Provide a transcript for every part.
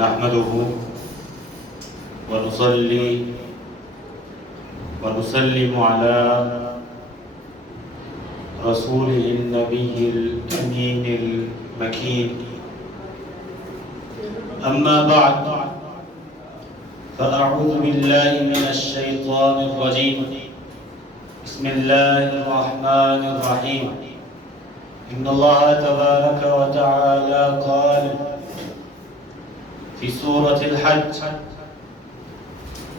نحمده ونصلي ونسلم على رسوله النبي الأمين المكين. أما بعد فأعوذ بالله من الشيطان الرجيم. بسم الله الرحمن الرحيم. إن الله تبارك وتعالى قال في سورة الحج: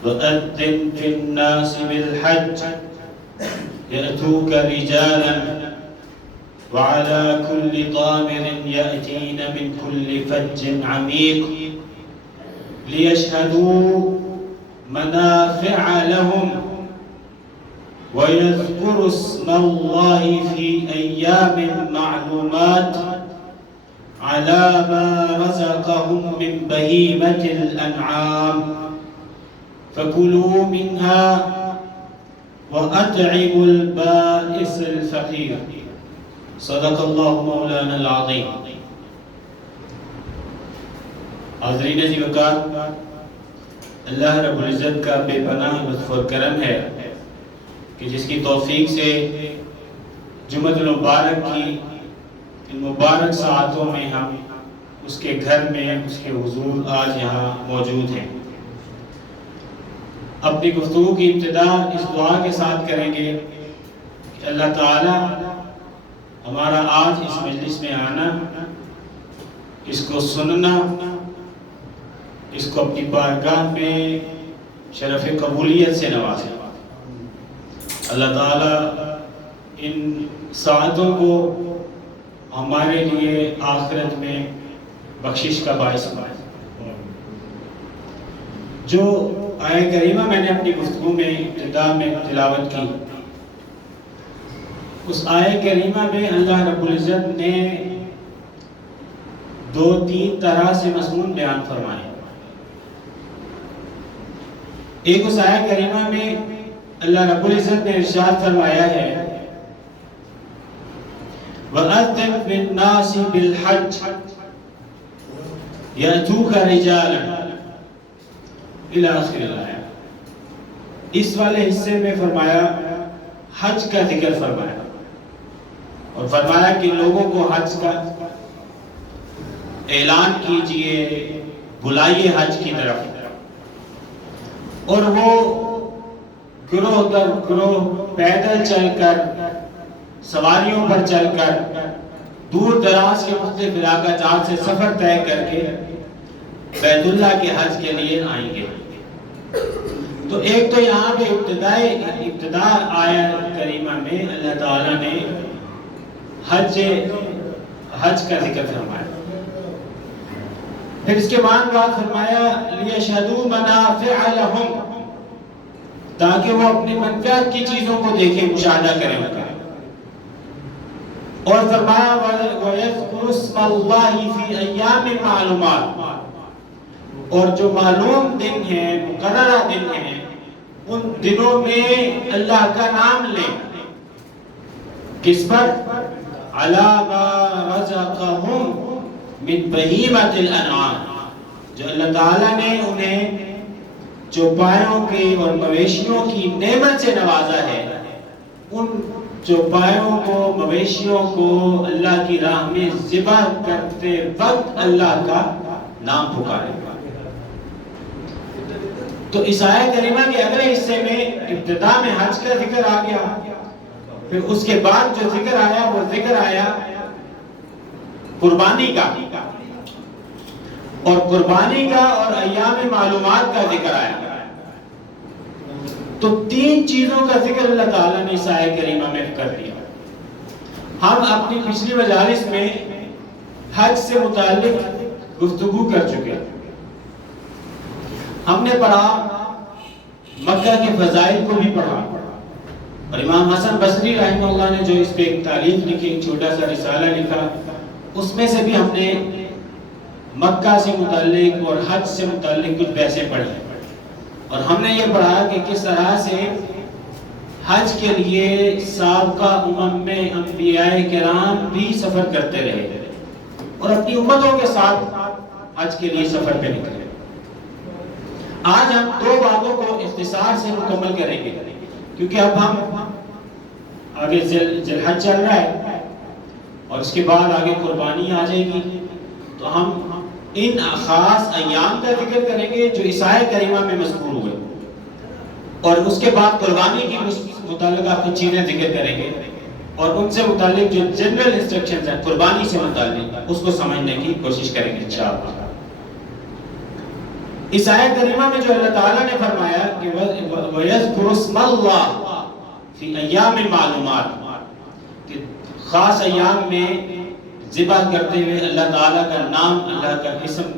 وأذن في الناس بالحج يأتوك رجالا وعلى كل ضامر يأتين من كل فج عميق ليشهدوا منافع لهم ويذكروا اسم الله في أيام معلومات على ما رزقهم من بهيمة الأنعام فكلوا منها وأطعموا البائس الفقير. صدق الله مولانا العظيم. حاضرین عزیز وقار، اللہ رب العزت کا بے پناہ لطف و کرم ہے کہ جس کی توفیق سے جمعۃ المبارک کی ان مبارک ساعتوں میں ہم اس کے گھر میں اس کے حضور آج یہاں موجود ہیں. اپنی گفتگو کی ابتدا اس دعا کے ساتھ کریں گے کہ اللہ تعالی ہمارا آج اس مجلس میں آنا، اس کو سننا، اس کو اپنی بارگاہ میں شرف قبولیت سے نوازے. اللہ تعالی ان ساعتوں کو ہمارے لیے آخرت میں بخشش کا باعث بنائے. جو آیہ کریمہ میں نے اپنی گفتگو میں ابتدا میں تلاوت کی، اس آیہ کریمہ میں اللہ رب العزت نے دو تین طرح سے مضمون بیان فرمائے. ایک اس آیہ کریمہ میں اللہ رب العزت نے ارشاد فرمایا ہے: وَأَذِّن فِي النَّاسِ بِالْحَجِّ يَأْتُوكَ رِجَالًا الی آخر الآیہ. اس والے حصے میں فرمایا حج کا ذکر فرمایا اور فرمایا کہ لوگوں کو حج کا اعلان کیجئے، بلائیے حج کی طرف. اور وہ گروہ در گروہ پیدل چل کر، سواریوں پر چل کر، دور دراز کے مختلف علاقہ جات سے سفر طے کر کے بیت اللہ کے حج کے لیے آئیں گے. تو ایک تو یہاں پہ ابتدا آیہ کریمہ میں اللہ تعالیٰ نے حج کا ذکر فرمایا. پھر اس کے بعد فرمایا لِيَشْهَدُوا مَنَافِعَ لَهُمْ، تاکہ وہ اپنی منفعت کی چیزوں کو دیکھیں، مشاہدہ کریں. اور فرمایا وَيَذْكُرُوا اسْمَ اللَّهِ فِي أَيَّامٍ مَعْلُومَاتٍ، اور جو معلوم دن ہیں، مقررہ دن ہیں، ان دنوں میں اللہ کا نام لیں. کس پر؟ عَلَى مَا رَزَقَهُمْ مِن بَهِیمَةِ الْأَنْعَامِ، جو اللہ تعالیٰ نے انہیں چوپایوں کی اور مویشیوں کی نعمت سے نوازا ہے، ان چوپایوں کو، مویشیوں کو اللہ کی راہ میں ذبح کرتے وقت اللہ کا نام پکارے. تو اس آیہ کریمہ کے اگلے حصے میں ابتدا میں حج کا ذکر آ گیا. پھر اس کے بعد جو ذکر آیا وہ ذکر آیا قربانی کا، اور قربانی کا اور ایام معلومات کا ذکر آیا. تو تین چیزوں کا ذکر اللہ تعالیٰ نے اس آیہ کریمہ میں کر دیا. ہم اپنی پچھلی مجالس میں حج سے متعلق گفتگو کر چکے. ہم نے پڑھا مکہ کے فضائل کو بھی پڑھا، اور امام حسن بصری رحمہ اللہ نے جو اس پہ ایک تعلیق لکھی، ایک چھوٹا سا رسالہ لکھا، اس میں سے بھی ہم نے مکہ سے متعلق اور حج سے متعلق کچھ بحثیں پڑھی. اور ہم نے یہ پڑھا کہ کس طرح سے حج کے لیے سابقہ امم میں انبیاء کرام بھی سفر کرتے رہے اور اپنی امتوں کے ساتھ حج کے لیے سفر پہ نکلے۔ آج ہم دو باتوں کو اختصار سے مکمل کریں گے، کیونکہ اب ہم آگے ذی الحج چل رہا ہے اور اس کے بعد آگے قربانی آ جائے گی، تو ہم ان خاص ایام کا ذکر کریں گے جو عیسائی کریمہ میں مذکور ہوئے، اور اس کے بعد قربانی کی متعلقہ کچھ چیزیں ذکر کریں گے، اور ان سے متعلق جو جنرل انسٹرکشنز ہیں قربانی سے متعلق اس کو سمجھنے کی کوشش کریں گے انشاءاللہ۔ اس آیت کریمہ میں جو اللہ تعالیٰ نے فرمایا کہ وَيَذْكُرُ اسْمَ اللَّهِ فِي أَيَّامٍ مَعْلُومَاتٍ، کہ خاص ایام میں ذبح کرتے ہوئے اللہ تعالیٰ کا نام، اللہ کا اسم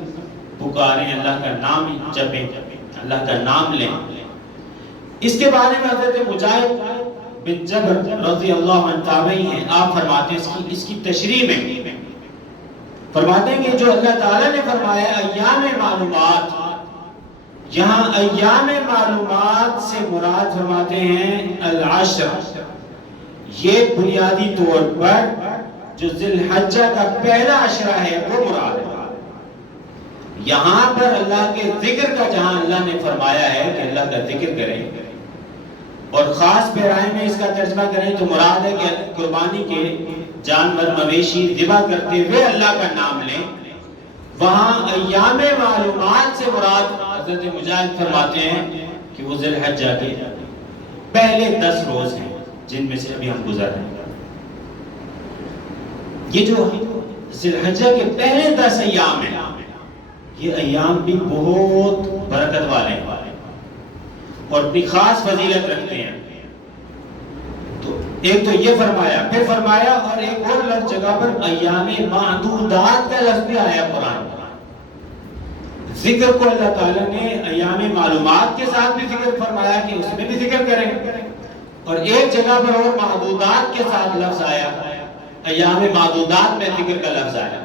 پکاریں، اللہ کا نام جپیں، اللہ کا نام لیں۔ اس کے بارے میں حضرت مجاہد بن جبر رضی اللہ عنہ تابعی ہیں، آپ فرماتے ہیں اس کی تشریح میں فرماتے ہیں کہ جو اللہ تعالیٰ نے فرمایا ایام معلومات، یہاں ایام معلومات سے مراد فرماتے ہیں العشر، یہ بنیادی طور پر جو ذی الحجہ کا پہلا عشرہ ہے وہ مراد ہے۔ یہاں پر اللہ کے ذکر کا جہاں اللہ نے فرمایا ہے کہ اللہ کا ذکر کریں، اور خاص پیرائے میں اس کا ترجمہ کریں تو مراد ہے کہ قربانی کے جانور مویشی ذبح کرتے ہوئے اللہ کا نام لیں۔ وہاں ایام معلومات سے مراد حضرت مجاہد فرماتے ہیں کہ وہ ذی الحجہ کے پہلے 10 روز ہیں جن میں سے ابھی ہم گزر رہے ہیں۔ یہ جو ذی الحجہ کے پہلے 10 ایام ہیں، یہ ایام بھی بہت برکت والے ہیں اور اپنی خاص فضیلت رکھتے ہیں۔ تو ایک تو یہ فرمایا، پھر فرمایا اور ایک اور لفظ جگہ پر ایام معدودات کا لفظ بھی آیا قرآن۔ ذکر کو اللہ تعالیٰ نے ایام معلومات کے ساتھ بھی ذکر فرمایا کہ اس میں بھی ذکر کریں، اور ایک جگہ پر اور معدودات کے ساتھ لفظ آیا، ایام معدودات میں ذکر کا لفظ آیا۔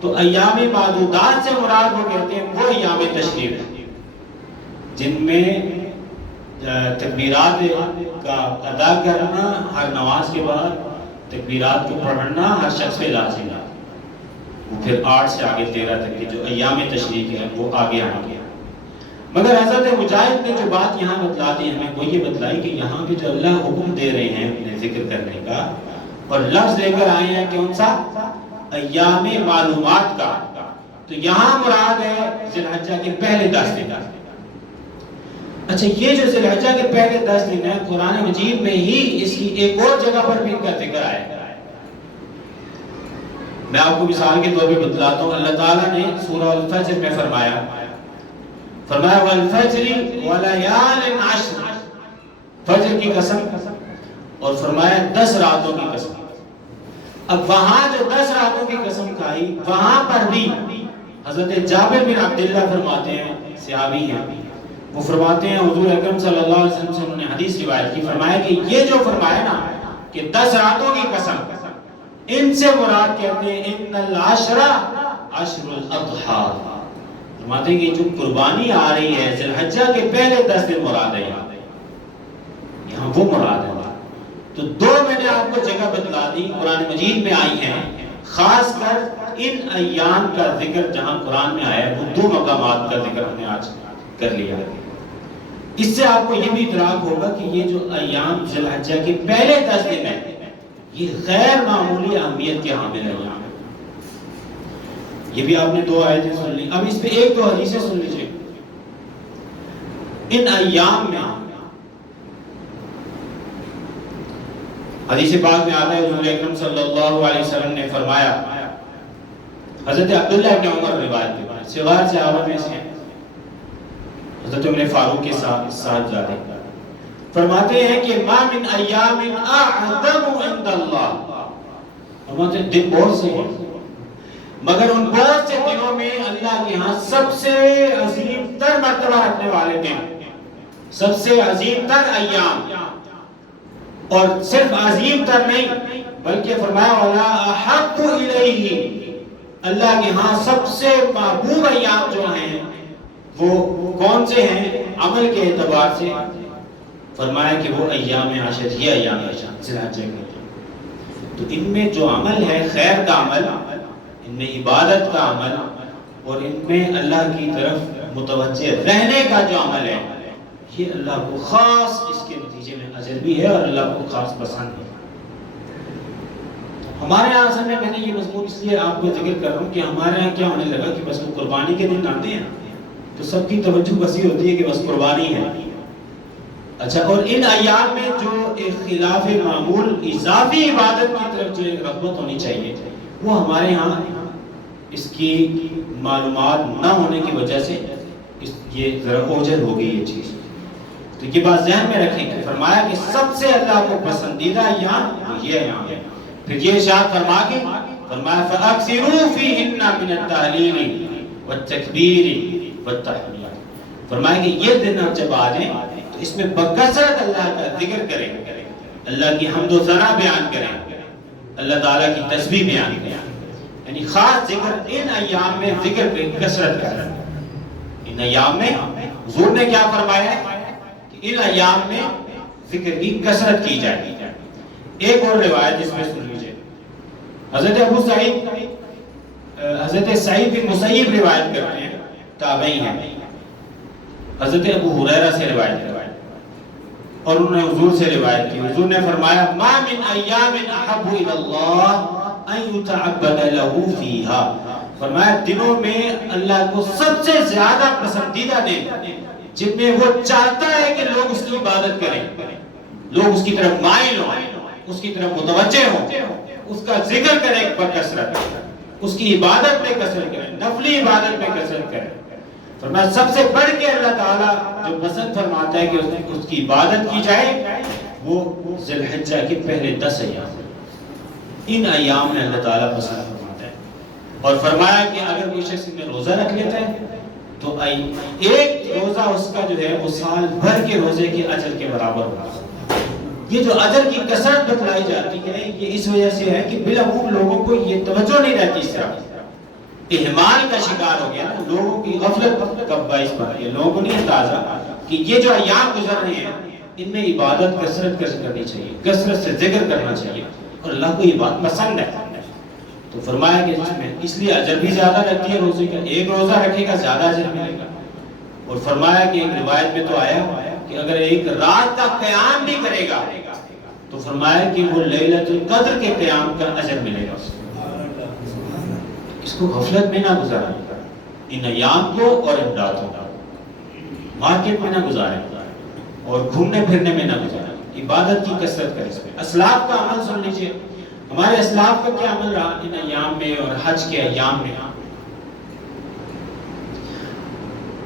تو ایام معدودات سے مراد وہ کہتے ہیں وہ ایام تشریق جن میں تکبیرات کا ادا کرنا، ہر نماز کے بعد تکبیرات کو پڑھنا ہر شخص پہ لازم ہے۔ وہ پھر 8 سے آگے 13 تک کے جو ایام تشریق ہے وہ آگے آئیں گے۔ مگر حضرت مجاہد نے جو بات یہاں بتلا دی ہمیں وہ یہ بتلائی کہ یہاں پہ جو اللہ حکم دے رہے ہیں اپنے ذکر کرنے کا، اور لفظ لے کر آئے ہیں کون سا؟ ایام معلومات کا، تو یہاں مراد ہے ذی الحجہ کے پہلے 10 دن۔ اچھا، یہ جو ذی الحجہ کے پہلے 10 دن ہیں قرآن مجید میں ہی اس کی ایک اور جگہ پر بھی ان کا ذکر آیا ہے۔ میں آپ کو مثال کے طور پہ بتلاتا ہوں۔ اللہ تعالیٰ نے سورہ الفجر میں فرمایا والفجر ولیال عشر، فجر کی قسم، اور فرمایا 10 راتوں کی قسم۔ اب وہاں جو 10 راتوں کی قسم کھائی، وہاں پر بھی حضرت جابر بن عبداللہ فرماتے ہیں، صحابی ہیں، وہ فرماتے ہیں حضور اکرم صلی اللہ علیہ وسلم سے انہوں نے حدیث روایت کی، فرمایا کہ یہ جو فرمایا نا کہ 10 راتوں کی قسم، ان سے مراد کہتے ہیں ان العشر عشر الاضحیٰ، فرماتے ہیں کہ جو قربانی آ رہی ہے ذی الحجہ کے پہلے 10 دن مراد ہے، یہاں وہ مراد ہے۔ تو 2 میں نے آپ کو جگہ بتلا دی قرآن مجید میں آئی ہیں، خاص کر ان ایام کا ذکر جہاں قرآن میں آیا وہ 2 مقامات کا ذکر ہم نے آج کر لیا۔ اس سے آپ کو یہ بھی ادراک ہوگا کہ یہ جو ایام ذی الحجہ کے پہلے 10 دن ہیں یہ غیر معمولی اہمیت کے حامل ہیں۔ یہ بھی آپ نے 2 آیتیں سن لی، اب اس پہ 1-2 حدیثیں سن لیجئے۔ ان ایام میں حدیث پاک میں آتا ہے حضور اکرم صلی اللہ علیہ وسلم نے فرمایا، حضرت عبداللہ ابن عمر روایت کے بعد صغار صحابہ میں سے حضرت عمر فاروق کے ساتھ جاتے فرماتے ہیں کہ ما من ایام اعظم عند اللہ، فرماتے ہیں دن بہت سے ہیں مگر ان بہت سے دنوں میں اللہ کے ہاں سب سے عظیم تر مرتبہ رکھنے والے دن، سب سے عظیم تر ایام، اور صرف عظیم تر نہیں بلکہ فرمایا والا احب الیہ، اللہ کے ہاں سب سے محبوب ایام جو ہیں وہ کون سے ہیں عمل کے اعتبار سے؟ فرمایا کہ وہ ایام عشر، یہ ایام عشر ذی الحجہ کے، تو ان میں جو عمل ہے خیر کا عمل، ان میں عبادت کا عمل، اور ان میں اللہ کی طرف متوجہ رہنے کا جو عمل ہے یہ اللہ کو خاص اس کے نتیجے میں اجر بھی ہے اور اللہ کو خاص پسند ہے۔ ہمارے یہاں اصل میں نے یہ مضمون اس لیے آپ کو ذکر کر رہا ہوں کہ ہمارے یہاں کیا ہونے لگا کہ بس وہ قربانی کے دن آتے ہیں تو سب کی توجہ بس یہ ہوتی ہے کہ بس قربانی ہے۔ اچھا، اور ان ایام میں جو ایک خلاف معمول اضافی عبادت کی طرف جو رغبت ہونی چاہیے وہ ہمارے یہاں اس کی معلومات نہ ہونے کی وجہ سے یہ ذرا اوجھل ہو گئی یہ چیز۔ تو یہ بات ذہن میں رکھیں کہ فرمایا کہ سب سے اللہ کو پسندیدہ ایام یہ ایام ہے۔ پھر یہ ارشاد فرما کے فرمایا فَأَكْثِرُوا فِيهِنَّ مِنَ التَّهْلِيلِ وَالتَّكْبِيرِ وَالتَّحْمِيدِ، فرمایا کہ یہ دن اب جب آ جائیں تو اس میں بکثرت اللہ کا ذکر کریں، اللہ کی حمد و ثنا بیان کریں، اللہ تعالیٰ کی تسبیح بیان کریں، یعنی خاص ذکر ان ایام میں ذکر کی کثرت کریں۔ ان ایام میں حضور نے کیا فرمایا ہے کہ ان ایام میں ذکر کی کثرت کی جائے۔ ایک اور روایت جس میں سن لیجئے، حضرت ابو سعید حضرت سعید بن مسیب روایت کرتے ہیں، تابعی ہیں، حضرت ابو ہریرہ سے روایت کرتے ہیں اور انہوں نے حضور سے روایت کی۔ حضور نے فرمایا ما من ایام احب الی اللہ ان یتعبد له فیہا، فرمایا دنوں میں اللہ کو سب سے زیادہ پسندیدہ دن جن میں وہ چاہتا ہے کہ لوگ اس کی عبادت کریں، لوگ اس کی طرف مائل ہوں، اس کی طرف متوجہ ہوں، اس کا ذکر کریں بکثرت، اس کی عبادت میں کثرت کریں، نفلی عبادت میں کثرت کریں۔ فرمایا سب سے بڑھ کے اللہ تعالیٰ جو پسند فرماتا ہے کہ اس کی عبادت کی جائے وہ ذی الحجہ کے پہلے 10 ایام، ان ایام میں اللہ تعالیٰ پسند فرماتا ہے۔ اور فرمایا کہ اگر کوئی شخص میں روزہ رکھ لیتا ہے تو ایک روزہ اس کا جو ہے وہ سال بھر کے روزے کے اجر کے برابر ہوگا۔ یہ جو اجر کی کثرت بتلائی جاتی ہے یہ اس وجہ سے ہے کہ بالعموم لوگوں کو یہ توجہ نہیں رہتی، اس طرح اہمال کا شکار ہو گیا نا، لوگوں کی غفلت کب باعث بن گئی، لوگوں کو نہیں اندازہ کہ یہ جو ایام گزر رہے ہیں ان میں عبادت کثرت کرنی چاہیے، کثرت سے ذکر کرنا چاہیے اور اللہ کو یہ بات پسند ہے۔ تو فرمایا کہ اس لیے اجر بھی زیادہ رکھتی ہے روزے کا، ایک روزہ رکھے گا زیادہ اجر ملے گا۔ اور فرمایا کہ ایک روایت میں تو آیا کہ اگر ایک رات کا قیام بھی کرے گا تو فرمایا کہ وہ لیلۃ القدر کے قیام کا اجر ملے گا۔ اس کو غفلت میں نہ گزاریں، ان ایام کو اور ان راتوں کو مارکیٹ میں نہ گزاریں اور گھومنے پھرنے میں نہ گزاریں، عبادت کی کثرت کریں۔ اس میں اسلاف کا عمل سن لیجئے، ہمارے اسلاف کا کیا عمل رہا ان ایام میں اور حج کے ایام میں۔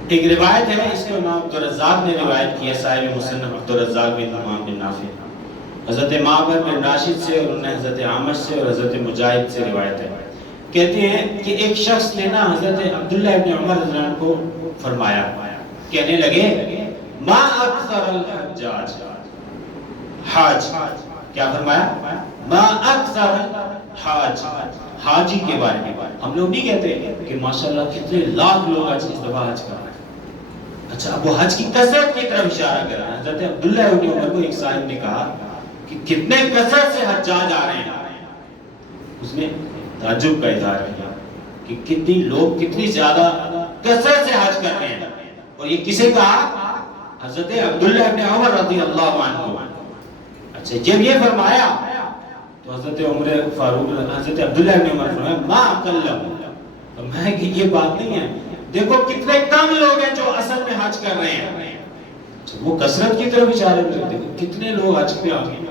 ایک روایت ہے، اس کو امام عبدالرزاق نے روایت کی ہے، صاحب مسنف عبدالرزاق بن امام بن نافع، حضرت معبد بن راشد سے اور انہیں حضرت عامش سے اور حضرت مجاہد سے روایت ہے۔ کہتے ہیں کہ ایک شخص نے نا حضرت عبداللہ ابن عمر رضی اللہ عنہ کو فرمایا، کہنے لگے ما اکثر الحجاج، حاج، کیا فرمایا؟ ما اکثر حاج، حاجی کے بارے میں۔ ہم لوگ نہیں کہتے کہ ماشاءاللہ کتنے لاکھ لوگ آج اس دفعہ حج کر رہے ہیں۔ اچھا، اب وہ حج کی کثرت کی طرف اشارہ کر رہے ہیں۔ حضرت عبداللہ ابن عمر کو ایک صاحب نے کہا کہ کتنے کثرت سے حجاج آ رہے ہیں، اس نے تعجب کا اظہار کیا کہ کتنی لوگ کتنی زیادہ کثرت سے حج کر رہے ہیں۔ اور یہ کسے کہا؟ حضرت عبداللہ ابن عمر رضی اللہ عنہ۔ اچھا، جب یہ فرمایا تو حضرت عمر فاروق حضرت عبداللہ ابن عمر فرمایا ما اقلہم، فرمایا کہ یہ بات نہیں ہے، دیکھو کتنے کم لوگ ہیں جو اصل میں حج کر رہے ہیں۔ وہ کثرت کی طرف اشارہ کرتے ہیں، کتنے لوگ حج پہ آ گئے،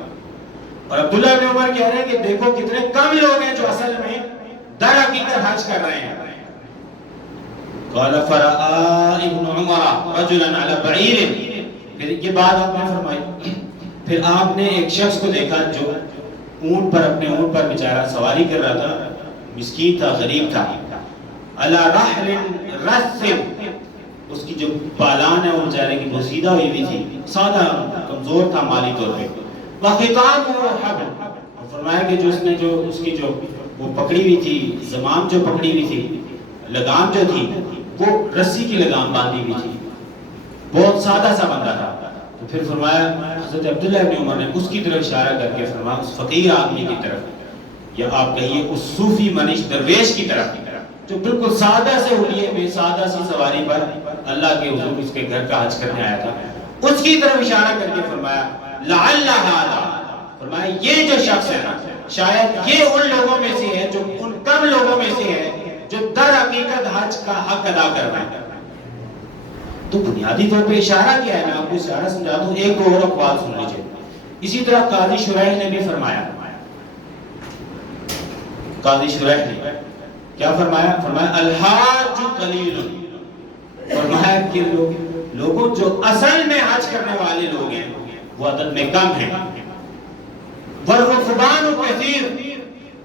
اور عبداللہ ابن عمر کہہ رہے ہیں کہ دیکھو کتنے کم لوگ ہیں جو اصل میں در حقیقت حج کر رہے ہیں۔ قال فرآ ابن عمر رجلا علی بعیر، پھر یہ بات آپ نے فرمائی، پھر آپ نے ایک شخص کو دیکھا جو اونٹ پر اپنے اونٹ پر بیچارہ سواری کر رہا تھا، مسکین تھا، غریب تھا، علی رحل رث، اس کی جو پالان ہے وہ بیچارے کی بوسیدہ ہوئی ہوئی تھی، سادہ کمزور تھا مالی طور پہ، وخطامہ حبل، فرمایا کہ جو اس کی جو وہ پکڑی ہوئی تھی، زمام جو پکڑی ہوئی تھی، لگام جو تھی وہ رسی کی لگام باندھی ہوئی تھی، بہت سادہ سا بندہ تھا۔ تو پھر فرمایا حضرت عبداللہ ابن عمر نے اس کی طرف اشارہ کر کے فرمایا اس فقیر آدمی کی طرف، یا آپ کہیے اس صوفی منش درویش کی طرف جو بالکل سادہ سے ہولیے میں سادہ سی سواری پر اللہ کے حضور اس کے گھر کا حج کرنے آیا تھا، اس کی طرف اشارہ کر کے فرمایا لعل ھذا، فرمایا یہ جو شخص ہے نا شاید یہ ان لوگوں میں سے ہے، جو ان کم لوگوں میں سے ہے جو در حقیقت حج کا حق ادا کر رہے ہیں۔ تو بنیادی طور پہ اشارہ کیا ہے، میں آپ کو اشارہ سمجھا دوں، ایک دو اور اقوال سن لیجیے۔ اسی طرح قاضی شریح نے بھی فرمایا، قاضی شریح نے کیا فرمایا؟ فرمایا الحاج قلیل، فرمایا کہ لوگوں جو اصل میں حج کرنے والے لوگ ہیں وہ عدد میں کم ہیں، والرکبان کثیر،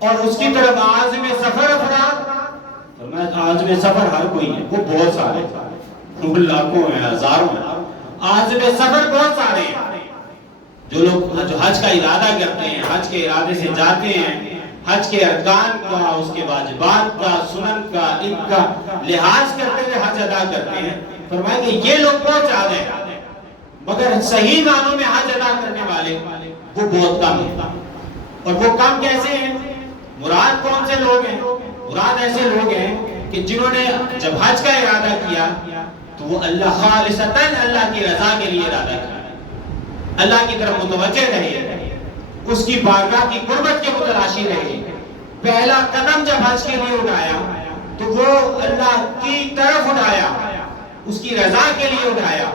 اور اس کی طرف عازم سفر افراد، فرمایا عازم سفر ہر کوئی ہے، وہ بہت سارے ہیں، وہ لاکھوں ہیں، ہزاروں ہیں، عازم سفر بہت سارے ہیں، جو لوگ جو حج کا ارادہ کرتے ہیں، حج کے ارادے سے جاتے ہیں، حج کے ارکان کا، اس کے واجبات کا، سنن کا، ان کا لحاظ کرتے ہوئے حج ادا کرتے ہیں، فرمایا کہ یہ لوگ بہت زیادہ ہیں، مگر صحیح معنوں میں حج ادا کرنے والے وہ بہت کم ہیں۔ اور وہ کم کیسے ہیں؟ مراد کون سے لوگ ہیں؟ مراد ایسے لوگ ہیں کہ جنہوں نے جب حج کا ارادہ کیا تو وہ اللہ خالصتاً اللہ کی رضا کے لیے ارادہ کیا، اللہ کی طرف متوجہ رہے، اس کی بارگاہ کی قربت کے متلاشی رہے، پہلا قدم جب حج کے لیے اٹھایا تو وہ اللہ کی طرف اٹھایا، اس کی رضا کے لیے اٹھایا،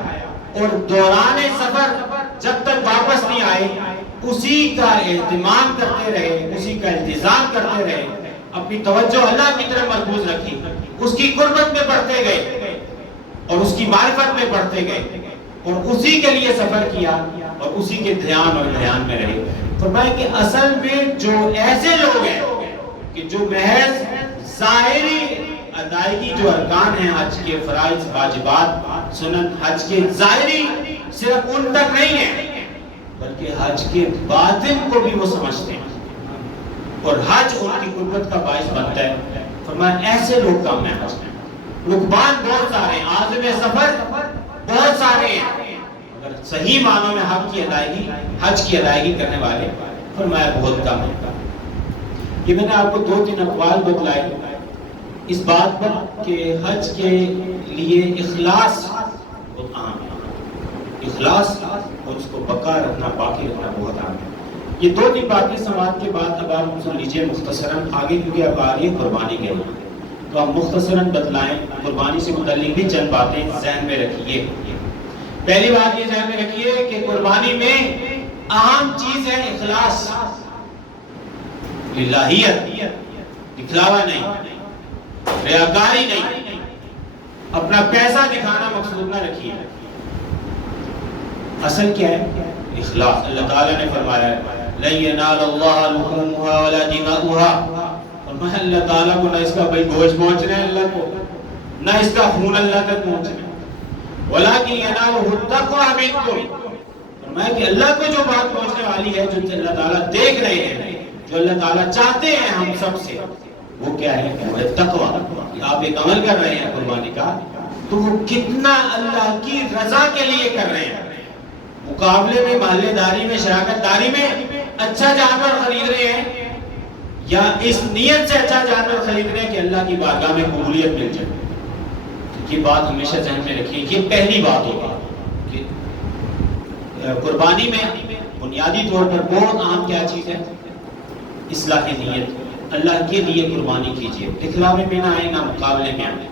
اور دوران سفر جب تک واپس نہیں آئے اسی کا اہتمام کرتے رہے، اسی کا التزام کرتے رہے، اپنی توجہ اللہ کی طرف مرکوز رکھی، اس کی قربت میں بڑھتے گئے اور اس کی معرفت میں بڑھتے گئے، اور اسی کے لیے سفر کیا اور اسی کے دھیان اور دھیان میں رہے۔ فرمایا کہ اصل میں جو ایسے لوگ ہیں کہ جو محض ظاہری ادائیگی جو ارکان ہیں حج کے، فرائض واجبات سنن حج کے ظاہری صرف ان تک نہیں ہیں، بلکہ حج کے باطن کو بھی وہ سمجھتے ہیں اور حج ان کی قربت کا باعث بنتا ہے۔ فرمایا ایسے لوگ کم ہیں حج میں، رکبان بہت سارے ہیں، عازم سفر بہت سارے ہیں، مگر صحیح معنوں میں حج کی ادائیگی کرنے والے فرمایا بہت کم ہے۔ یہ میں نے آپ کو دو تین اقوال بتلائے اس بات پر کہ حج کے لیے اخلاص بہت اہم ہے، اخلاص اور اس کو بقا رکھنا، باقی رکھنا بہت اہم ہے۔ یہ دو تین باتیں سماعت کے بعد اب آپ سن لیجیے مختصراً آگے، کیونکہ اب آ رہی ہے قربانی کے لیے، تو آپ مختصراً بتلائیں، قربانی سے متعلق بھی چند باتیں ذہن میں رکھیے۔ پہلی بات یہ ذہن میں رکھیے کہ قربانی میں اہم چیز ہے اخلاص، للہیت، دکھلاوا نہیں، ریاکاری نہیں، اپنا پیسہ دکھانا مقصود نہ رکھیے۔ اصل کیا ہے؟ اخلاص۔ اللہ تعالیٰ نے فرمایا ہے لَن يَنَالَ اللَّهَ لُحُومُهَا وَلَا دِمَاؤُهَا، فرمایا اللہ تعالیٰ کو نہ اس کا بھائی گوشت پہنچ رہے ہیں، اللہ کو نہ اس کا خون اللہ تک پہنچ رہے ہیں، وَلَكِنْ يَنَالُهُ التَّقْوَىٰ مِنْكُمْ، فرمایا کہ اللہ کو جو بات پہنچنے والی ہے، جو اللہ تعالیٰ دیکھ رہے ہیں، جو اللہ تعالیٰ چاہتے ہیں ہم سب سے، وہ کیا ہے؟ وہ ہے تقویٰ۔ آپ ایک عمل کر رہے ہیں قربانی کا تو وہ کتنا اللہ کی رضا کے لیے کر رہے ہیں، مقابلے میں محلے داری میں شراکت داری میں اچھا جانور خرید رہے ہیں، یا اس نیت سے اچھا جانور خرید رہے ہیں کہ اللہ کی بارگاہ میں قبولیت مل جائے۔ یہ بات ہمیشہ ذہن میں رکھیے، یہ پہلی بات ہوگی کہ قربانی میں بنیادی طور پر بہت اہم کیا چیز ہے؟ اصلاح نیت، اللہ کے لیے قربانی کیجیے، دکھلاوے میں نہ آئے، نہ مقابلے میں آئے۔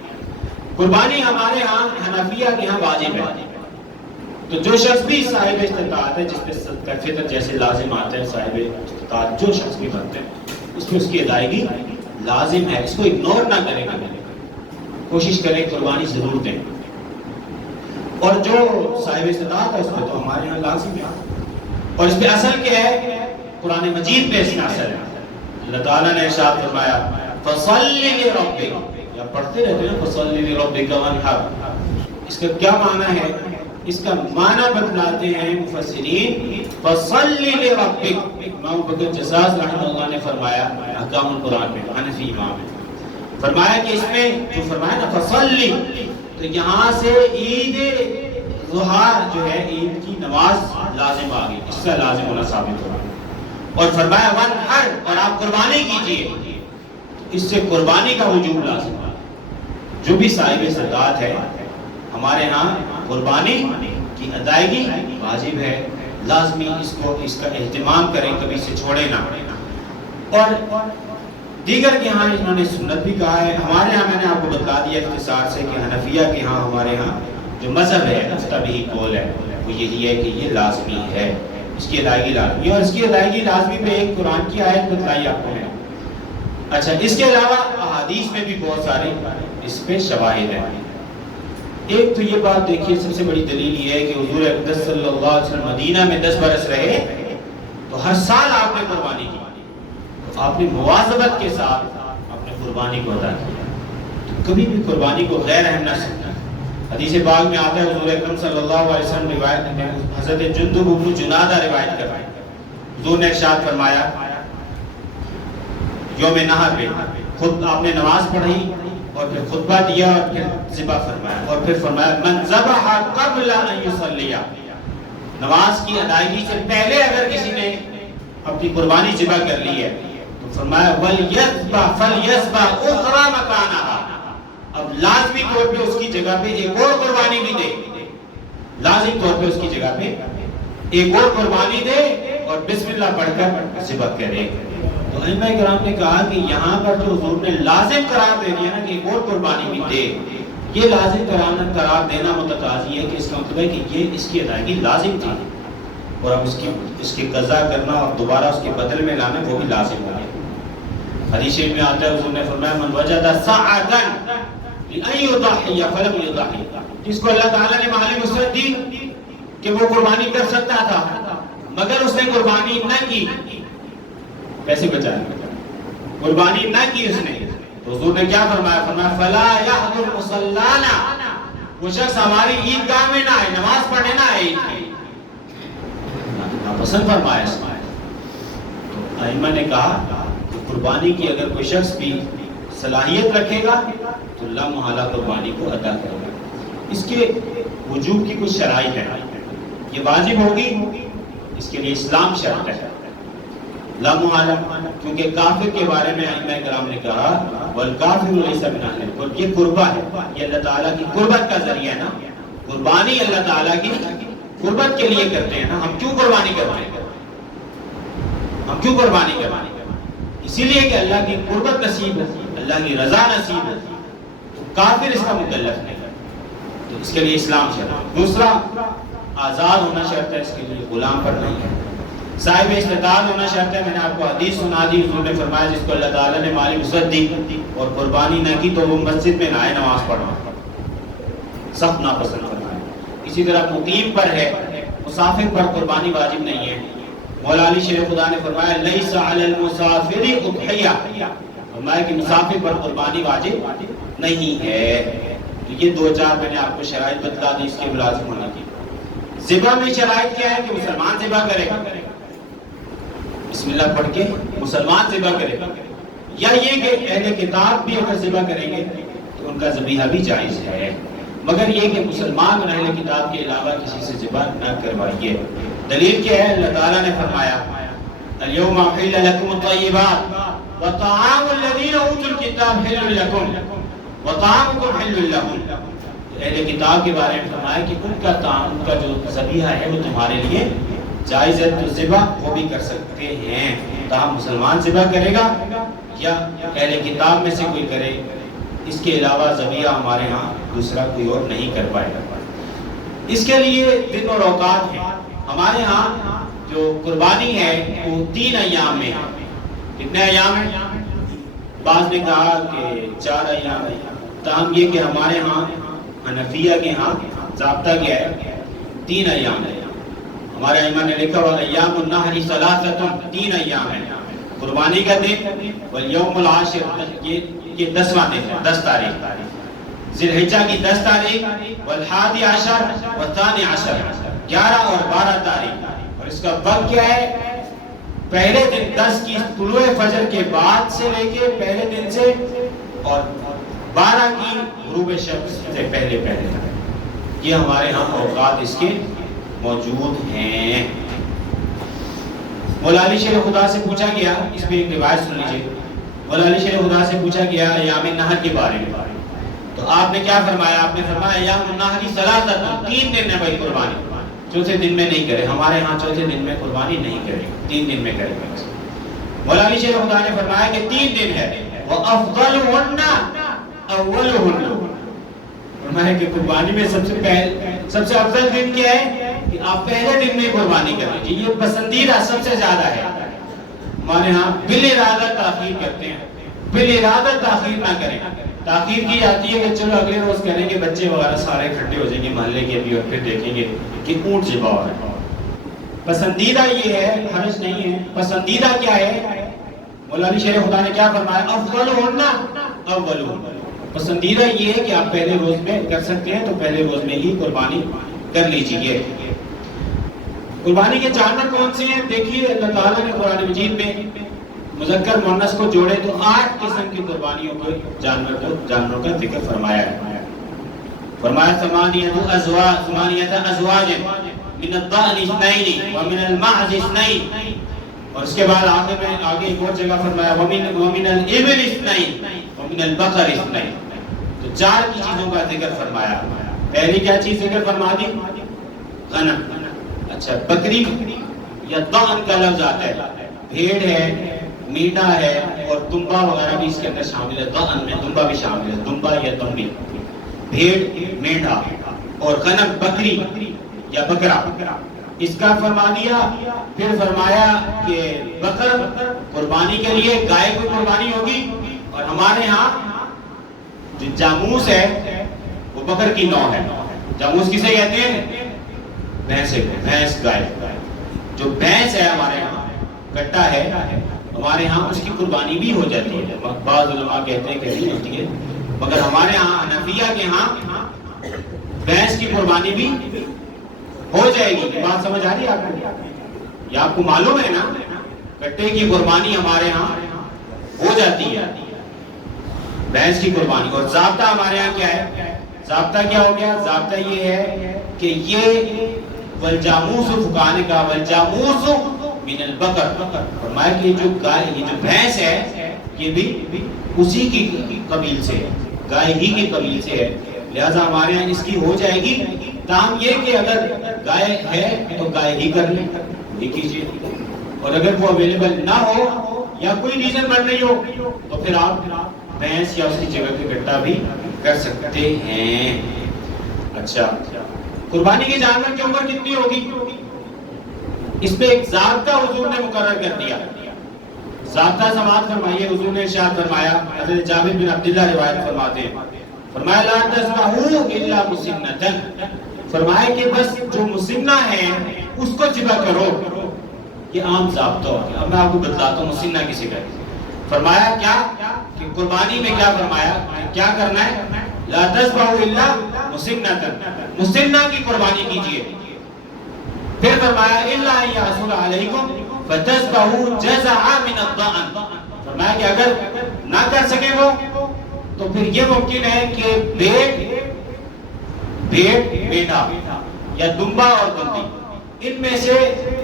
قربانی ہمارے ہاں حنفیہ کے ہاں واجب ہے، تو جو شخص بھی صاحب استطاعت ہے، جس پہ صدقہ فطر جیسے لازم آتا ہے، صاحب استطاعت جو شخص بھی بنتے ہیں اس پہ اس کی ادائیگی لازم ہے، اس کو اگنور نہ کرے گا، کوشش کریں قربانی ضرور دیں، اور جو صاحب استطاعت ہے اس پہ تو ہمارے یہاں لازم ہے، اور اس پہ اصل کیا ہے؟ قرآن مجید پہ اس میں اثر ہے۔ اللہ تعالیٰ نے ارشاد فرمایا فَصَلِّ لِرَبِّكَ، یا پڑھتے رہتے ہیں فَصَلِّ لِرَبِّكَ وَانْحَرْ، اس کا کیا معنی ہے؟ اس کا معنی بتلاتے ہیں مفسرین فَصَلِّ لِرَبِّكَ۔ امام بکر جساس رحمہ اللہ نے فرمایا احکام القرآن میں، حنفی امام ہے، فرمایا کہ اس میں جو فرمایا نا فَصَلِّ، تو یہاں سے عید ظہر جو ہے عید کی نماز لازم آ گئی، اس کا لازم ہونا ثابت ہوا، اور فرمایا وَانْحَرْ، اور آپ قربانی کیجئے، اس سے قربانی کا وجوب لازم ہے۔ جو بھی صاحب استطاعت ہے ہمارے ہاں قربانی کی ادائیگی واجب ہے، لازمی اس کا اہتمام کریں، کبھی سے چھوڑے نہ۔ اور دیگر کے ہاں انہوں نے سنت بھی کہا ہے۔ ہمارے ہاں میں نے آپ کو بتا دیا اختصار سے کہ حنفیہ کے ہاں ہمارے ہاں جو مذہب ہے مفتبی قول ہے وہ یہی ہے کہ یہ لازمی ہے، اس کی ادائیگی لازمی ہے، اور اس کی ادائیگی لازمی پہ ایک قرآن کی آیت بتلائی آپ کو میں۔ اچھا، اس کے علاوہ احادیث میں بھی بہت سارے اس پہ شواہد ہیں۔ ایک تو یہ بات دیکھیے، سب سے بڑی دلیل یہ ہے کہ حضور اقدس صلی اللہ علیہ وسلم مدینہ میں 10 برس رہے تو ہر سال آپ نے قربانی کی، تو آپ نے مواظبت کے ساتھ اپنے قربانی کو ادا کیا، تو کبھی بھی قربانی کو غیر اہم نہ سمجھنا۔ حدیث پاک میں آتا ہے حضور اکرم صلی اللہ علیہ وسلم روایت میں حضرت جندب بن جنادہ روایت کر رہے ہیں، حضور نے ارشاد فرمایا یوم نحر پہ خود آپ نے نماز پڑھی اور پھر خطبہ دیا اور پھر ذبح فرمایا، اور پھر فرمایا من ذبح قبل ان یصلی، نماز کی ادائیگی سے پہلے اگر کسی نے اپنی قربانی ذبح کر لی ہے تو فرمایا وَلْيَذْبَحْ فَلْيَذْبَحْ أُخْرَى مَكَانَهَا، اب لازمی طور پہ اس کی جگہ پہ ایک اور قربانی بھی دے، لازم طور پہ اس کی جگہ پہ ایک اور قربانی دے اور بسم اللہ پڑھ کر ذبح کرے۔ تو ائمہ کرام نے کہا کہ یہاں پر جو حضور نے لازم قرار دے دیا نا کہ ایک اور قربانی بھی دے، یہ لازم قرار دینا متقاضی ہے کہ اس کا مطلب ہے کہ یہ اس کی ادائیگی لازم تھی، اور اب اس کی قضا کرنا اور دوبارہ اس کے بدل میں لانا وہ بھی لازم ہو گیا۔ حدیث میں آتا ہے حضور نے فرمایا من وجد سعدا لأن يضحي فلم يضحي، جس کو اللہ تعالیٰ نے مالی وسعت دی کہ وہ قربانی کر سکتا تھا مگر اس نے قربانی نہ کی، پیسے بچائے، قربانی نہ کی اس نے، تو حضور نے کیا فرمایا؟ فرمایا فلا يحضر مصلانا، وہ شخص ہماری عیدگاہ میں نہ آئے، نماز پڑھنے نہ آئے، پسند فرمایا اس میں۔ تو ائمہ نے کہا کہ قربانی کی اگر کوئی شخص بھی صلاحیت رکھے گا تو لا محالہ قربانی کو ادا کرے گا۔ اس کے وجوب کی کچھ شرائط ہے، یہ واجب ہوگی، اس کے لیے اسلام شرط ہے لا محالہ، کیونکہ کافر کے بارے میں ائمہ کرام نے کہا والکافر لیس من اہل القرب، یہ قربہ ہے، یہ اللہ تعالیٰ کی قربت کا ذریعہ ہے نا، قربانی اللہ تعالیٰ کی قربت کے لیے کرتے ہیں نا، ہم کیوں قربانی کرتے ہیں؟ ہم کیوں قربانی کرتے ہیں؟ اسی لیے کہ اللہ کی قربت نصیب ہو، اللہ کی رضا نصیب ہو، تو کافر اس کا مکلف نہیں ہے، تو اس کے لیے اسلام شرط ہے۔ دوسرا آزاد ہونا شرط ہے، اس کے لیے غلام پر نہیں ہے۔ صاحب استطاعت ہونا شرط ہے، میں نے آپ کو حدیث سنا دی، حضور نے فرمایا جس کو اللہ تعالیٰ نے مالی وسعت دی اور قربانی نہ کی تو وہ مسجد میں نہ آئے نماز پڑھنا، سخت ناپسند فرمایا۔ اسی طرح مقیم پر ہے، مسافر پر قربانی واجب نہیں ہے۔ مولا علی شیر خدا نے فرمایا لیس علی المسافر اضحیہ، فرمایا کہ مسافر پر قربانی واجب نہیں ہے۔ تو یہ دو چار میں نے آپ کو شرائط بتلا دی اس کے لازم ہونے کی۔ ذبح میں شرائط کیا ہے کہ مسلمان ذبح کرے، بسم اللہ پڑھ کے مسلمان ذبح کرے، یا یہ کہ اہل کتاب بھی اگر ذبح کریں گے تو ان کا ذبیحہ بھی جائز ہے، مگر یہ کہ مسلمان اور اہل کتاب کے علاوہ کسی سے ذبح نہ کروائیے۔ دلیل کیا ہے؟ اللہ تعالیٰ نے فرمایا اليوم احل لكم الطيبات وطعام الذين اوتوا الكتاب حل لكم وطعامكم حل لهم، اہل کتاب کے بارے میں فرمایا کہ ان کا طعام، ان کا جو ذبیحہ ہے وہ تمہارے لیے جائز ہے، تو ذبح وہ بھی کر سکتے ہیں، تاہم مسلمان ذبح کرے گا یا اہل کتاب میں سے کوئی کرے، اس کے علاوہ ذبیحہ ہمارے ہاں دوسرا کوئی اور نہیں کر پائے گا۔ اس کے لیے دن اور اوقات ہیں، ہمارے ہاں جو قربانی ہے وہ 3 ایام میں، کتنے ایام ہیں؟ بعض نے کہا کہ 4 ایام ہے، تاہم یہ کہ ہمارے ہاں حنفیہ کے ہاں ضابطہ کیا ہے؟ 3 ایام ہے۔ ہمارے ائمہ نے لکھا ہوا ایام النحر ثلاثۃ، 3 ایام ہے، قربانی کا دن والیوم العاشر، یہ 10واں دن ہے، 10 تاریخ، ذی الحجہ کی 10 تاریخ، والحادی عشر والثانی عشر، 11 اور 12 تاریخ، اور اس کا وقت کیا ہے؟ پہلے دن 10 کی طلوع فجر کے بعد سے لے کے پہلے دن سے اور 12 کی غروب شمس سے پہلے تک، یہ ہمارے ہاں اوقات اس کے موجود ہیں۔ مولا علی شیر خدا سے پوچھا گیا، اس میں ایک روایت سن لیجیے، مولا علی شیر خدا سے پوچھا گیا ایام نحر کے بارے میں، تو آپ نے کیا فرمایا؟ آپ نے فرمایا ایام النحر ثلاثۃ، 3 دن ہے بھائی قربانی، چوتھے دن میں نہیں کرے. ہمارے ہاں چوتھے دن میں قربانی نہیں کرے، 3 دن میں کرے. مولا علی شیخ خدا نے فرمایا کہ 3 دن ہے. وَأَفْضَلُهُنَّ أَوَّلُهُنَّ، فرمایا کہ قربانی میں سب سے افضل دن کیا ہے کہ آپ پہلے دن میں قربانی کر لیجیے. یہ پسندیدہ سب سے زیادہ ہے. ہمارے ہاں بالارادہ تاخیر کرتے ہیں، بالارادہ تاخیر نہ کریں. تاخیر کی جاتی ہے کہ چلو اگلے روز کریں گے، بچے وغیرہ سارے اکٹھے ہو جائیں گے محلے کے بھی، اور پھر دیکھیں گے کہ اونٹ ذبح ہو رہا ہے. پسندیدہ یہ ہے، حرج نہیں ہے. پسندیدہ کیا ہے؟ مولا علی شیخ خدا نے کیا فرمایا؟ افضلہن اولہن. پسندیدہ یہ ہے کہ آپ پہلے روز میں کر سکتے ہیں تو پہلے روز میں ہی قربانی کر لیجیے. قربانی کے جانور کون سے ہیں؟ دیکھیے اللہ تعالیٰ نے قرآن مجید میں مذکر مؤنث کو جوڑے تو 8 قسم کی قربانیوں کے جانوروں کا ذکر فرمایا ہے. فرمایا ثمانیۃ ازواج من الضأن اثنین ومن المعز اثنین. اور اس کے بعد آگے ایک اور جگہ فرمایا ومن الابل اثنین ومن البقر اثنین. تو 4 کی چیزوں کا ذکر فرمایا. پہلی کیا چیز ذکر فرما دی؟ غنم. اچھا، بکری یا ضأن کا لفظ آتا ہے، بھیڑ ہے، میڈا ہے، اور دمبا وغیرہ بھی اس کے اندر شامل ہے. ضأن میں دمبا بھی شامل ہے، دمبا یا دمبی. بھیڑ، میڈا اور غنم بکری یا بکرا، اس کا فرما دیا. پھر فرمایا کہ بکر قربانی کے لیے گائے کو قربانی ہوگی. اور ہمارے ہاں جو جاموس ہے وہ بکر کی نوع ہے. جاموس کسے کہتے ہیں؟ بھینس گائے. جو بھینس ہے ہمارے ہاں کٹا ہے، ہمارے ہاں اس کی قربانی بھی ہو جاتی ہے. بعض علماء کہتے ہیں کہ نہیں ہوتی ہے، مگر ہمارے ہاں حنفیہ کے ہاں بھینس کی قربانی بھی ہو جائے گی. بات سمجھ آ رہی ہے آپ کو؟ یہ آپ کو معلوم ہے نا، کٹے کی قربانی ہمارے ہاں ہو جاتی ہے، بھینس کی قربانی. اور ضابطہ ہمارے ہاں کیا ہے؟ ضابطہ کیا ہو گیا؟ ضابطہ یہ ہے کہ یہ والجاموس فکانے کا والجاموس من البقر. فرمایا کہ جو گائے، یہ جو بھینس ہے یہ بھی اسی کی قبیل سے ہے، گائے ہی کی قبیل سے ہے، لہذا ہمارے یہاں اس کی ہو جائے گی. تاہم یہ کہ اگر گائے ہے تو گائے ہی کر لیں، یہ کیجیے. اور اگر وہ اویلیبل نہ ہو یا کوئی ریزن بن رہی ہو تو پھر آپ بھینس یا اس کی جگہ پہ کٹا بھی کر سکتے ہیں. اچھا، قربانی کے جانور کی عمر کتنی ہوگی؟ اس میں ایک ضابطہ حضور نے مقرر کر دیا. ضابطہ سماعت فرمائیے. حضور نے ارشاد فرمایا، حضرت جابر بن عبداللہ روایت فرماتے ہیں، فرمایا لا تذبحوا الا مسنۃ. فرمایا کہ بس جو مسنہ ہے اس کو ذبح کرو. یہ عام ضابطہ ہو گیا. اب میں آپ کو بتلاتا ہوں مسنہ کسے کہتے ہیں. فرمایا کیا کہ قربانی میں کیا فرمایا کیا کرنا ہے؟ لا تذبحوا الا مسنۃ، مسنہ کی قربانی کیجیے. پھر فرمایا الا ان یحصل علیکم فتذبحوا جزعا من الضأن. فرمایا کہ اگر نہ کر سکے وہ تو پھر یہ ممکن ہے کہ بھیڑ، میڈا یا دمبا اور دمبی، ان میں سے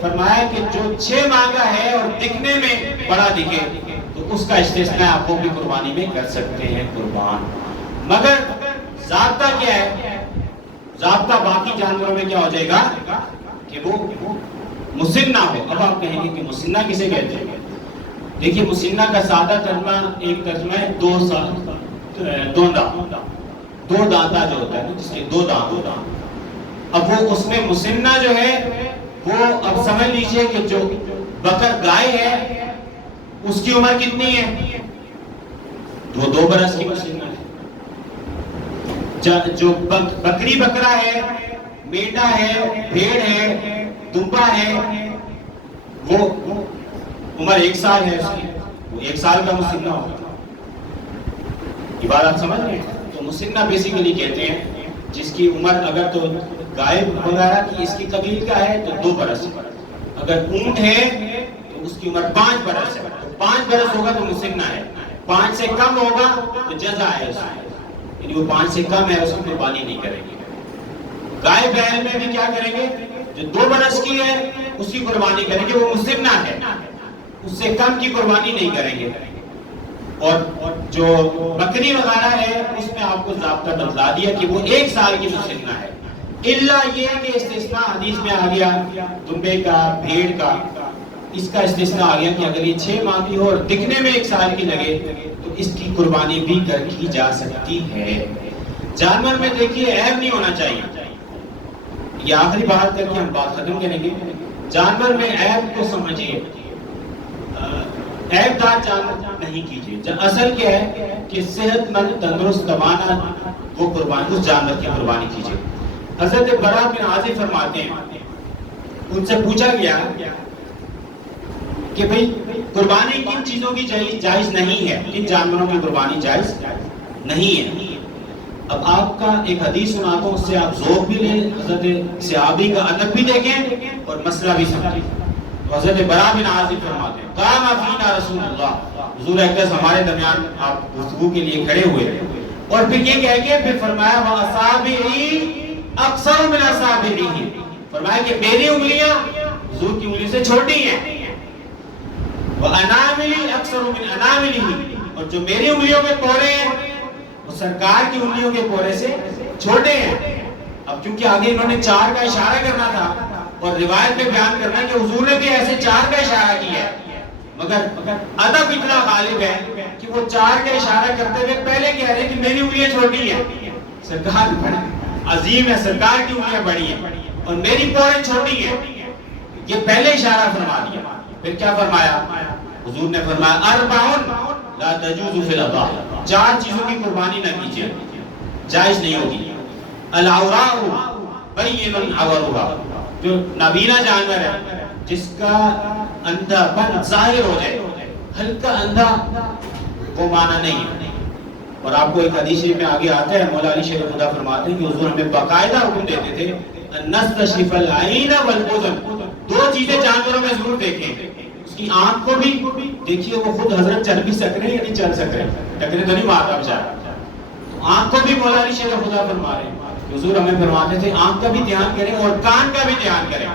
فرمایا کہ جو 6 ماہ کا ہے اور دکھنے میں بڑا دکھے تو اس کا استثناء آپ کو بھی قربانی میں کر سکتے ہیں قربان. مگر ضابطہ کیا ہے؟ ضابطہ باقی جانوروں میں کیا ہو جائے گا کہ وہ مسنہ ہو. اب آپ کہیں گے کہ مسنہ کسے کہتے ہیں؟ دیکھیے مسنہ کا سادہ ترجمہ ایک ترجمہ ہے دو دانتا جو ہوتا ہے نا، جس کے 2 دانت. اب وہ اس میں مسنہ جو ہے وہ اب سمجھ لیجئے کہ جو بکر گائے ہے اس کی عمر کتنی ہے؟ 2 برس کی مسنہ ہے. جو بکری بکرا ہے، میڈا ہے، بھیڑ ہے، دمبا ہے، وہ عمر 1 سال ہے اس کی، وہ 1 سال کا مسنہ ہوگا. یہ بات آپ سمجھ رہے ہیں؟ تو مسنہ بیسیکلی کہتے ہیں جس کی عمر اگر تو گائے وغیرہ کی اس کی قبیل کا ہے تو 2 برس، اگر اونٹ ہے تو اس کی عمر 5 برس ہے. تو 5 برس ہوگا تو مسنہ ہے. 5 سے کم ہوگا تو جزا ہے اس میں، یعنی وہ 5 سے کم ہے اس کی قربانی نہیں کریں گے. گائے بیل میں بھی کیا کریں گے؟ جو 2 برس کی ہے اس کی قربانی کریں گے، وہ مسنہ ہے، اس سے کم کی قربانی نہیں کریں گے. اور جو بکری وغیرہ ہے اس میں آپ کو ضابطہ بتلا دیا کہ وہ 1 سال کی مسنہ ہے، الا یہ کہ استثناء حدیث میں آ گیا دمبے کا، بھیڑ کا، اس کا استثناء آ گیا کہ اگر یہ 6 ماہ کی ہو اور دکھنے میں 1 سال کی لگے تو اس کی قربانی بھی کر کی جا سکتی ہے۔ جانور میں دیکھیے عیب نہیں ہونا چاہیے، یہ آخری بات کر کے ہم بات ختم کریں گے۔ جانور میں عیب کو سمجھیے، عیب دار جانور نہیں کیجیے۔ اصل کیا ہے کہ صحت مند تندرست توانا وہ قربانی، اس جانور کی قربانی کیجیے۔ حضرت براء بن عازب فرماتے ہیں، ان سے پوچھا گیا کہ بھئی قربانی کن چیزوں کی جائز نہیں ہے، کن جانوروں کی قربانی جائز نہیں ہے۔ اب آپ کا ایک حدیث سناتا ہوں، اس سے آپ ذوق بھی لیں، حضرت صحابی کا ادب بھی دیکھیں اور مسئلہ بھی سمجھیں۔ تو حضرت براء بن عازب فرماتے ہیں، قام فینا رسول اللہ، حضور اقدس ہمارے درمیان آپ گفتگو کے لیے کھڑے ہوئے اور پھر یہ کہہ کے پھر فرمایا وَأَصَابِعِي اکثر من اصابعہ، فرمایا کہ میری انگلیاں حضور کی انگلی سے چھوٹی ہیں، وَأَنَامِلِي اکثر من أَنَامِلِهِ، اور جو میری انگلیوں کے پورے ہیں وہ سرکار کی انگلیوں کے پورے سے چھوٹے ہیں۔ اب کیونکہ آگے انہوں نے 4 کا اشارہ کرنا تھا اور روایت میں بیان کرنا ہے کہ حضور نے بھی ایسے 4 کا اشارہ کیا ہے، مگر ادب اتنا غالب ہے کہ وہ 4 کا اشارہ کرتے ہوئے پہلے کہہ رہے ہیں کہ میری انگلیاں چھوٹی ہیں، سرکار بڑی عظیم ہے، سرکار کی انگلیاں بڑی ہیں اور میری پورے چھوٹی ہیں، یہ پہلے اشارہ فرما دیا۔ پھر کیا فرمایا حضور نے؟ فرمایا اربعن لا تجوز فی الاضاحی، 4 چیزوں کی قربانی نہ کیجیے، جائز نہیں ہوگی۔ العوراء بین عورها، جو نابینا جانور ہے جس کا اندھا پن ظاہر ہو جائے، ہلکا اندھا، وہ معنی نہیں ہے۔ اور آپ کو ایک حدیث شریف میں آگے آتا ہے، مولا علی شیر خدا فرماتے ہیں کہ حضور ہمیں باقاعدہ حکم دیتے تھے نستشرف العین والاذن، 2 چیزیں جانوروں میں ضرور دیکھیں، اس کی آنکھ کو بھی دیکھیے، وہ خود حضرت چل بھی سک رہے ہیں یا نہیں چل سک رہے، ٹکرے تو نہیں مارتا بیچارہ، آنکھ کو بھی مولا علی شیر خدا فرما رہے ہیں۔ حضور ہمیں فرماتے تھے آنکھ کا بھی دھیان کریں اور کان کا بھی دھیان کریں،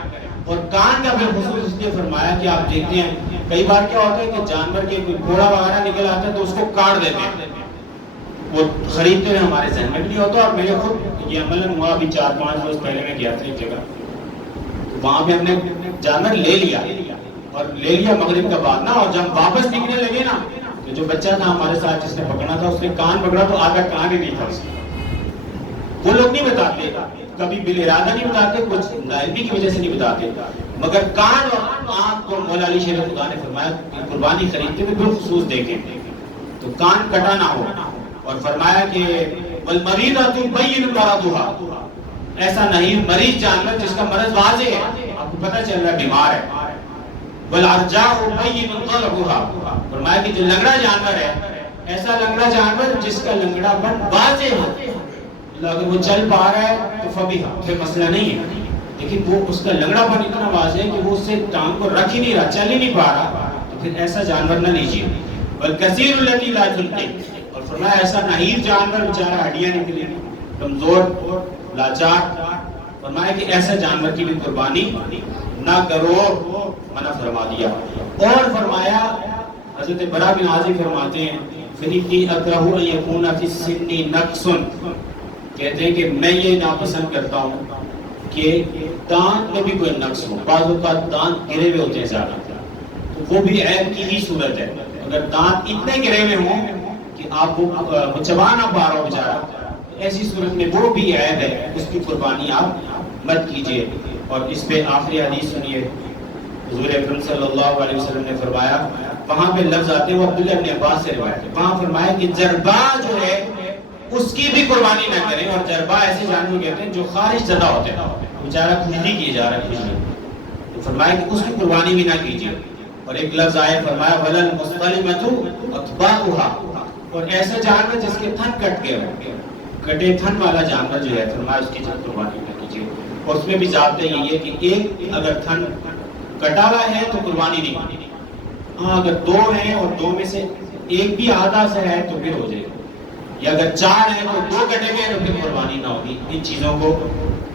اور کان کا بالخصوص اس لیے فرمایا کہ آپ دیکھتے ہیں کئی بار کیا ہوتا ہے کہ جانور کے کوئی گھوڑا وغیرہ نکل آتا ہے تو اس کو کاٹ دیتے ہیں، وہ خریدتے ہوئے ہمارے ذہن میں بھی نہیں ہوتا، اور میرے خود یہ عمل ہوا ابھی 4-5 روز پہلے میں گیا تھا ایک جگہ، وہاں پہ ہم نے جانور لے لیا اور لے لیا مغرب کا بعد نا، اور جب واپس نکلنے لگے نا تو جو بچہ تھا ہمارے ساتھ جس نے پکڑنا تھا اس نے کان پکڑا تو آدھا کان ہی نہیں تھا اس کا۔ وہ لوگ نہیں بتاتے، کبھی بال ارادہ نہیں بتاتے، کچھ نااہلی کی وجہ سے نہیں بتاتے، مگر کان اور آنکھ کو مولا علی شیر خدا نے فرمایا کہ قربانی خریدتے ہوئے بالخصوص دیکھیں تو کان کٹا نہ ہو، اور فرمایا کہ والمریضۃ بین مرضها، ایسا نہیں مریض جانور جس کا مرض واضح ہے، آپ کو پتہ چل رہا ہے بیمار ہے، والعرجاء بین ضربها، فرمایا کہ جو لنگڑا جانور ہے، ایسا لنگڑا جانور جس کا لنگڑا پن واضح ہے، اگر وہ چل پا رہا ہے تو فبیہا، پھر مسئلہ نہیں ہے، لیکن وہ اس کا لنگڑا پن اتنا واضح ہے کہ وہ اس سے ٹانگ کو رکھ ہی نہیں رہا، چل ہی نہیں پا رہا، تو پھر ایسا جانور نہ لیجیے۔ والکثیر التی لا تنقی، اور فرمایا ایسا نحیف جانور بیچارہ ہڈیاں نکلی، کمزور، لاچار، فرمایا کہ ایسا جانور کی بھی قربانی نہ کرو، منع فرما دیا۔ اور فرمایا حضرت براء بن عازب فرماتے ہیں فإنی اکرہ ان یکون فی السن نقص، کہتے ہیں کہ میں یہ ناپسند کرتا ہوں کہ دانت میں بھی کوئی نقص ہو، بعض اوقات دانت گرے ہوئے ہوتے ہیں زیادہ، تو وہ بھی عیب کی ہی صورت ہے، اگر دانت اتنے گرے ہوئے ہوں کہ آپ کو چبا نہ پا رہا ہو بیچارہ، ایسی صورت میں وہ بھی عیب ہے، اس کی قربانی آپ مت کیجیے۔ اور اس پہ آخری حدیث سنیے، حضور اکرم صلی اللہ علیہ وسلم نے فرمایا، وہاں پہ لفظ آتے ہیں وہ عبداللہ ابن عباس سے روایت ہے، وہاں فرمایا کہ جربا جو ہے اس کی بھی قربانی نہ کریں، اور جربا ایسے جانور کہتے ہیں جو خارج زدہ ہوتے ہیں، بیچارہ کھجلی کیے جا رہا ہے، کھجلی، تو فرمایا کہ اس کی قربانی بھی نہ کیجیے۔ اور ایک لفظ آئے فرمایا وَلَلْ مُسْتَلِمَةُ أَطْبَاؤُهَا، اور ایسا جانور جس کے تھن کٹ کے ہو، کٹے تھن والا جانور جو ہے فرمایا اس کی قربانی نہ کیجیے۔ اور اس میں بھی ضابطہ یہی ہے کہ ایک اگر تھن کٹا ہوا ہے تو قربانی نہیں، ہاں اگر 2 ہیں اور 2 میں سے ایک بھی آدھا سا ہے تو پھر ہو جائے گا، یا اگر 4 ہیں تو 2 کٹے ہوئے ہیں تو پھر قربانی نہ ہوگی۔ ان چیزوں کو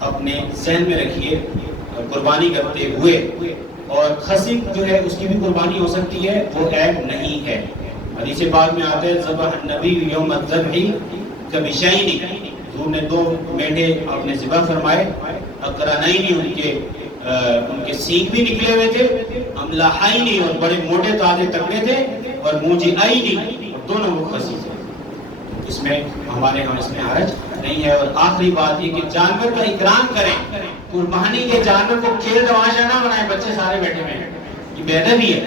اپنے ذہن میں رکھیے قربانی کرتے ہوئے۔ اور خصی جو ہے اس کی بھی قربانی ہو سکتی ہے، وہ عیب نہیں ہے، حدیث پاک میں آتے ہیں ذبح النبی یوم الذبح کبشین، حضور نے 2 مینڈے آپ نے ذبح فرمائے، اقرنین ان کے سینگ بھی نکلے ہوئے تھے، املاحین اور بڑے موٹے تازے تکڑے تھے، اور موجعین دونوں وہ خصی تھے۔ اس میں ہمارے ہاں اس میں حرج نہیں ہے۔ اور آخری بات یہ کہ جانور کا اکرام کریں، قربانی کے جانور کو کھیل تماشا نہ بنائیں، بچے سارے بیٹھے ہوئے ہیں، یہ بے ادبی ہے۔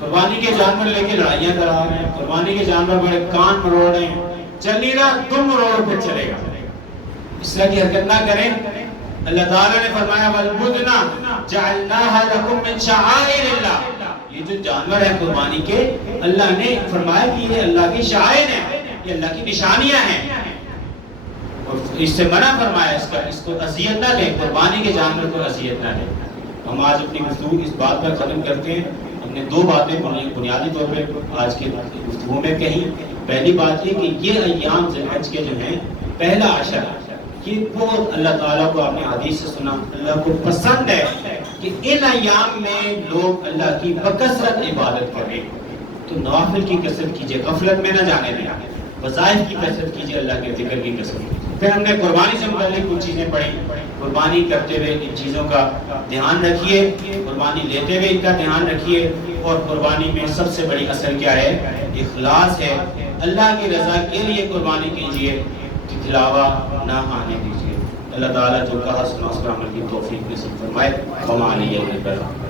قربانی کے جانور لے کے لڑائیاں کرا رہے ہیں، قربانی کے جانور بڑے کان مروڑ رہے ہیں، چل نہیں رہا تم مروڑو پھر چلے گا، اس طرح کی حرکت نہ کریں۔ اللہ تعالیٰ نے فرمایا وَالْبُدْنَ جَعَلْنَاهَا لَكُم مِّن شَعَائِرِ اللَّهِ، یہ جو جانور ہیں قربانی کے، اللہ نے فرمایا کہ یہ اللہ کی شعائر ہیں، یہ اللہ کی نشانیاں ہیں، اور اس سے منع فرمایا اس کو اذیت نہ دیں، قربانی کے جانور کو اذیت نہ دیں۔ ہم آج اپنی گفتگو اس بات پر ختم کرتے ہیں۔ ہم نے 2 باتیں بنیادی طور پہ آج کے گفتگو میں کہی۔ پہلی بات یہ کہ یہ ایام ذی الحج کے جو ہیں پہلا عشر، یہ بہت اللہ تعالیٰ کو آپ نے حدیث سے سنا، اللہ کو پسند ہے کہ ان ایام میں لوگ اللہ کی بکثرت عبادت کریں، تو نوافل کی کثرت کیجئے، غفلت میں نہ جانے دیں، وظائف کی کثرت کیجئے، اللہ کے ذکر کی کثرت۔ پھر ہم نے قربانی سے متعلق کچھ چیزیں پڑھی، قربانی کرتے ہوئے ان چیزوں کا دھیان رکھیے، قربانی لیتے ہوئے ان کا دھیان رکھیے، اور قربانی میں سب سے بڑی اصل کیا ہے؟ اخلاص ہے، اللہ کی رضا کے لیے قربانی کیجئے، دکھلاوا نہ آنے دیجئے۔ اللہ تعالیٰ جو کہا سنا اس پر عمل کی توفیق نصیب فرمائے۔ وما علیہ البلاغ۔